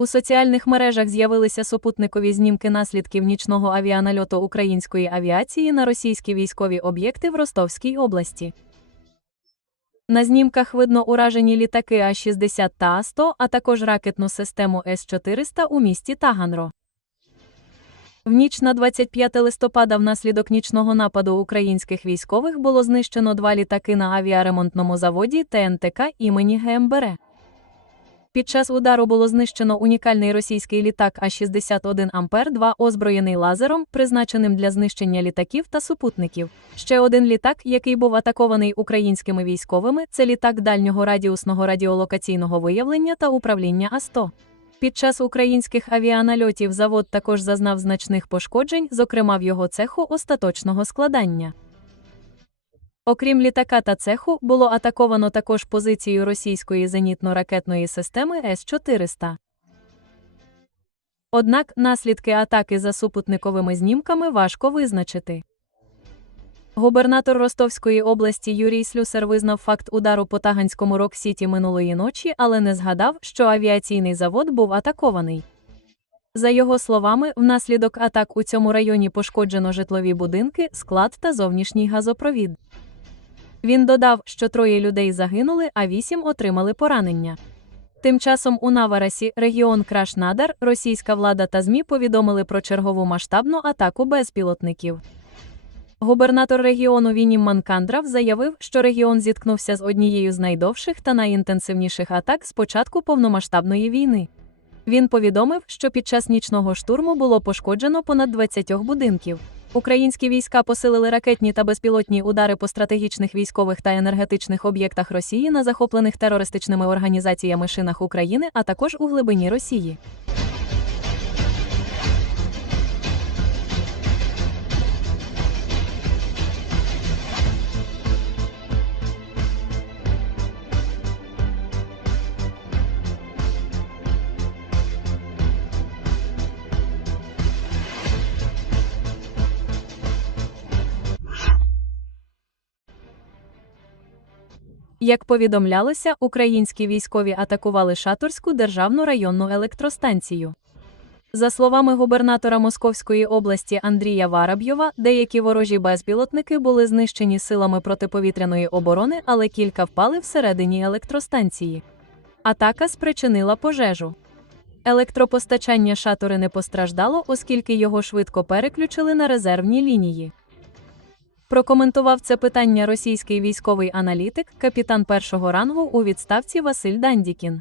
У соціальних мережах з'явилися супутникові знімки наслідків нічного авіанальоту української авіації на російські військові об'єкти в Ростовській області. На знімках видно уражені літаки А-60 та А-100, а також ракетну систему С-400 у місті Таганро. В ніч на 25 листопада внаслідок нічного нападу українських військових було знищено два літаки на авіаремонтному заводі ТНТК імені ГМБР. Під час удару було знищено унікальний російський літак А-61 Ампер-2, озброєний лазером, призначеним для знищення літаків та супутників. Ще один літак, який був атакований українськими військовими, це літак дальнього радіусного радіолокаційного виявлення та управління А-100. Під час українських авіанальотів завод також зазнав значних пошкоджень, зокрема в його цеху остаточного складання. Окрім літака та цеху, було атаковано також позицію російської зенітно-ракетної системи С-400. Однак наслідки атаки за супутниковими знімками важко визначити. Губернатор Ростовської області Юрій Слюсар визнав факт удару по Таганському Рок-Сіті минулої ночі, але не згадав, що авіаційний завод був атакований. За його словами, внаслідок атак у цьому районі пошкоджено житлові будинки, склад та зовнішній газопровід. Він додав, що троє людей загинули, а вісім отримали поранення. Тим часом у Наварасі, регіон Крашнадар, російська влада та ЗМІ повідомили про чергову масштабну атаку безпілотників. Губернатор регіону Вінім Манкандрав заявив, що регіон зіткнувся з однією з найдовших та найінтенсивніших атак з початку повномасштабної війни. Він повідомив, що під час нічного штурму було пошкоджено понад 20 будинків. Українські війська посилили ракетні та безпілотні удари по стратегічних військових та енергетичних об'єктах Росії на захоплених терористичними організаціями шинах України, а також у глибині Росії. Як повідомлялося, українські військові атакували Шаторську державну районну електростанцію. За словами губернатора Московської області Андрія Варабйова, деякі ворожі безпілотники були знищені силами протиповітряної оборони, але кілька впали всередині електростанції. Атака спричинила пожежу. Електропостачання шатори не постраждало, оскільки його швидко переключили на резервні лінії. Прокоментував це питання російський військовий аналітик, капітан першого рангу у відставці Василь Дандікін.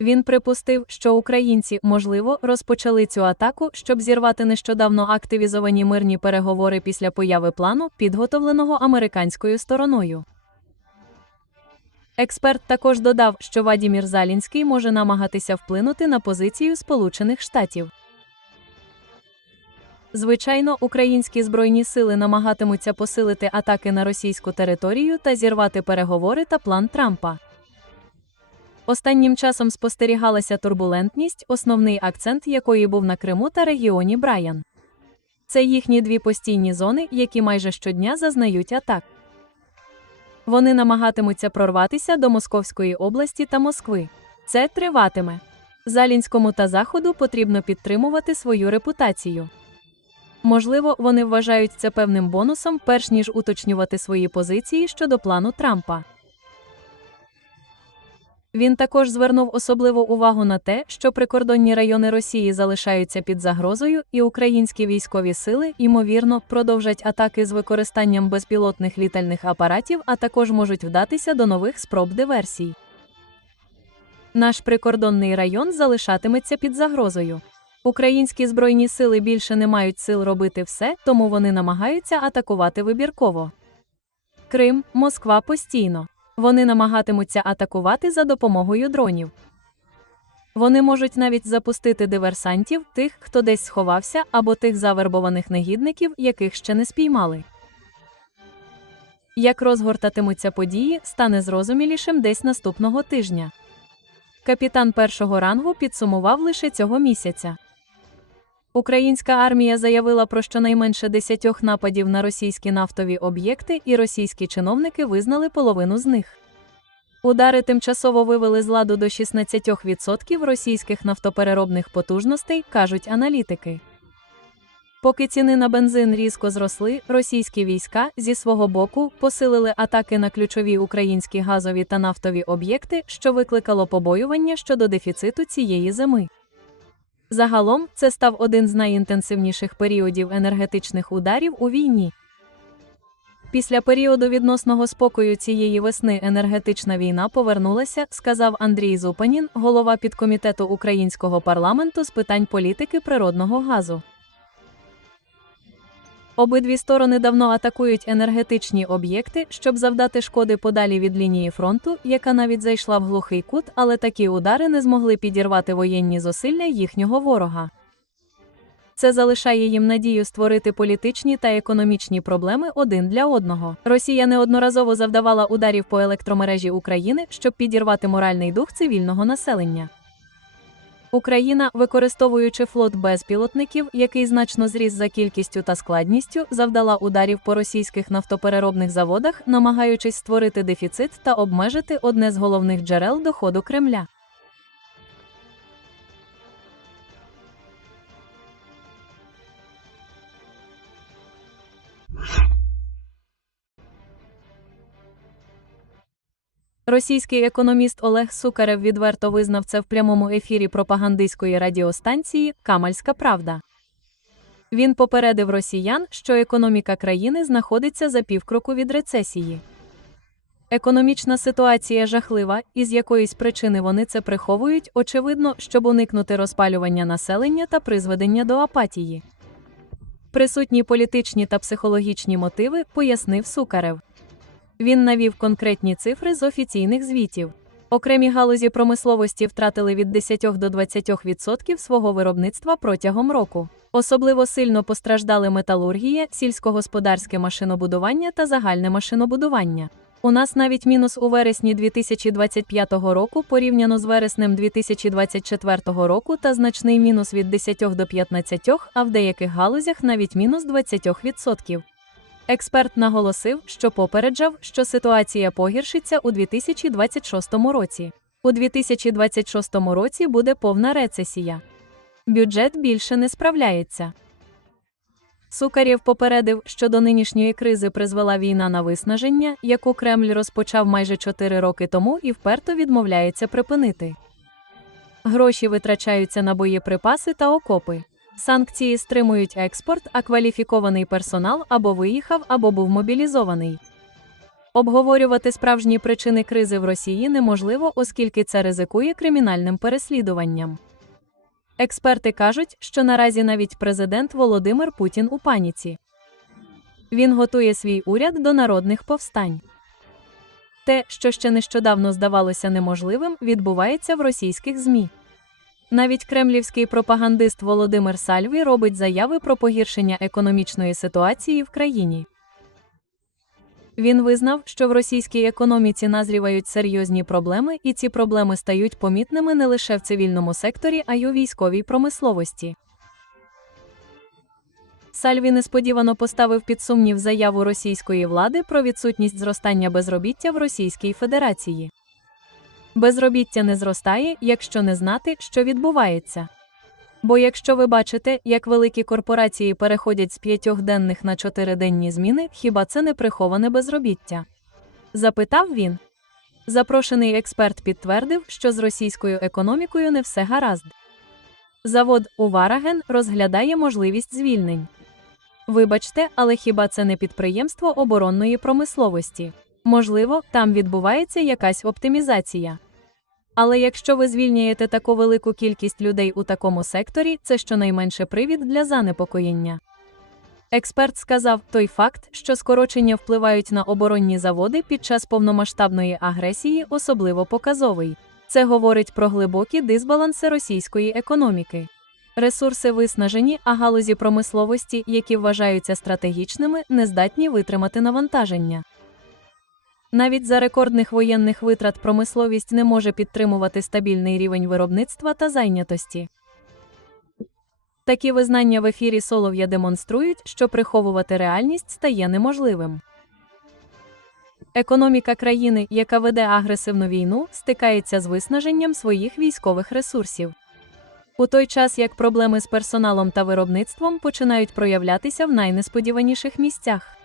Він припустив, що українці, можливо, розпочали цю атаку, щоб зірвати нещодавно активізовані мирні переговори після появи плану, підготовленого американською стороною. Експерт також додав, що Вадімір Залінський може намагатися вплинути на позицію Сполучених Штатів. Звичайно, українські збройні сили намагатимуться посилити атаки на російську територію та зірвати переговори та план Трампа. Останнім часом спостерігалася турбулентність, основний акцент якої був на Криму та регіоні Брайан. Це їхні дві постійні зони, які майже щодня зазнають атак. Вони намагатимуться прорватися до Московської області та Москви. Це триватиме. Залінському та Заходу потрібно підтримувати свою репутацію. Можливо, вони вважають це певним бонусом, перш ніж уточнювати свої позиції щодо плану Трампа. Він також звернув особливу увагу на те, що прикордонні райони Росії залишаються під загрозою, і українські військові сили, ймовірно, продовжать атаки з використанням безпілотних літальних апаратів, а також можуть вдатися до нових спроб диверсій. Наш прикордонний район залишатиметься під загрозою. Українські збройні сили більше не мають сил робити все, тому вони намагаються атакувати вибірково. Крим, Москва постійно. Вони намагатимуться атакувати за допомогою дронів. Вони можуть навіть запустити диверсантів, тих, хто десь сховався, або тих завербованих негідників, яких ще не спіймали. Як розгортатимуться події, стане зрозумілішим десь наступного тижня. Капітан першого рангу підсумував лише цього місяця. Українська армія заявила про щонайменше десятьох нападів на російські нафтові об'єкти, і російські чиновники визнали половину з них. Удари тимчасово вивели з ладу до 16% російських нафтопереробних потужностей, кажуть аналітики. Поки ціни на бензин різко зросли, російські війська зі свого боку посилили атаки на ключові українські газові та нафтові об'єкти, що викликало побоювання щодо дефіциту цієї зими. Загалом це став один з найінтенсивніших періодів енергетичних ударів у війні. Після періоду відносного спокою цієї весни енергетична війна повернулася, сказав Андрій Зупанін, голова підкомітету українського парламенту з питань політики природного газу. Обидві сторони давно атакують енергетичні об'єкти, щоб завдати шкоди подалі від лінії фронту, яка навіть зайшла в глухий кут, але такі удари не змогли підірвати воєнні зусилля їхнього ворога. Це залишає їм надію створити політичні та економічні проблеми один для одного. Росія неодноразово завдавала ударів по електромережі України, щоб підірвати моральний дух цивільного населення. Україна, використовуючи флот безпілотників, який значно зріс за кількістю та складністю, завдала ударів по російських нафтопереробних заводах, намагаючись створити дефіцит та обмежити одне з головних джерел доходу Кремля. Російський економіст Олег Сукарев відверто визнав це в прямому ефірі пропагандистської радіостанції Камальська Правда. Він попередив росіян, що економіка країни знаходиться за півкроку від рецесії. Економічна ситуація жахлива, і з якоїсь причини вони це приховують, очевидно, щоб уникнути розпалювання населення та призведення до апатії. Присутні політичні та психологічні мотиви, пояснив Сукарев. Він навів конкретні цифри з офіційних звітів. Окремі галузі промисловості втратили від 10 до 20% свого виробництва протягом року. Особливо сильно постраждали металургія, сільськогосподарське машинобудування та загальне машинобудування. У нас навіть мінус у вересні 2025 року порівняно з вереснем 2024 року та значний мінус від 10 до 15, а в деяких галузях навіть мінус 20%. Експерт наголосив, що попереджав, що ситуація погіршиться у 2026 році. У 2026 році буде повна рецесія. Бюджет більше не справляється. Сукарєв попередив, що до нинішньої кризи призвела війна на виснаження, яку Кремль розпочав майже 4 роки тому і вперто відмовляється припинити. Гроші витрачаються на боєприпаси та окопи. Санкції стримують експорт, а кваліфікований персонал або виїхав, або був мобілізований. Обговорювати справжні причини кризи в Росії неможливо, оскільки це ризикує кримінальним переслідуванням. Експерти кажуть, що наразі навіть президент Володимир Путін у паніці. Він готує свій уряд до народних повстань. Те, що ще нещодавно здавалося неможливим, відбувається в російських ЗМІ. Навіть кремлівський пропагандист Володимир Сальві робить заяви про погіршення економічної ситуації в країні. Він визнав, що в російській економіці назрівають серйозні проблеми, і ці проблеми стають помітними не лише в цивільному секторі, а й у військовій промисловості. Сальві несподівано поставив під сумнів заяву російської влади про відсутність зростання безробіття в Російській Федерації. Безробіття не зростає, якщо не знати, що відбувається. Бо якщо ви бачите, як великі корпорації переходять з п'ятьохденних на чотириденні зміни, хіба це не приховане безробіття? Запитав він. Запрошений експерт підтвердив, що з російською економікою не все гаразд. Завод Увараген розглядає можливість звільнень. Вибачте, але хіба це не підприємство оборонної промисловості? Можливо, там відбувається якась оптимізація. Але якщо ви звільняєте таку велику кількість людей у такому секторі, це щонайменше привід для занепокоєння. Експерт сказав той факт, що скорочення впливають на оборонні заводи під час повномасштабної агресії, особливо показовий. Це говорить про глибокі дисбаланси російської економіки. Ресурси виснажені, а галузі промисловості, які вважаються стратегічними, не здатні витримати навантаження. Навіть за рекордних воєнних витрат промисловість не може підтримувати стабільний рівень виробництва та зайнятості. Такі визнання в ефірі Солов'я демонструють, що приховувати реальність стає неможливим. Економіка країни, яка веде агресивну війну, стикається з виснаженням своїх військових ресурсів. У той час як проблеми з персоналом та виробництвом починають проявлятися в найнесподіваніших місцях.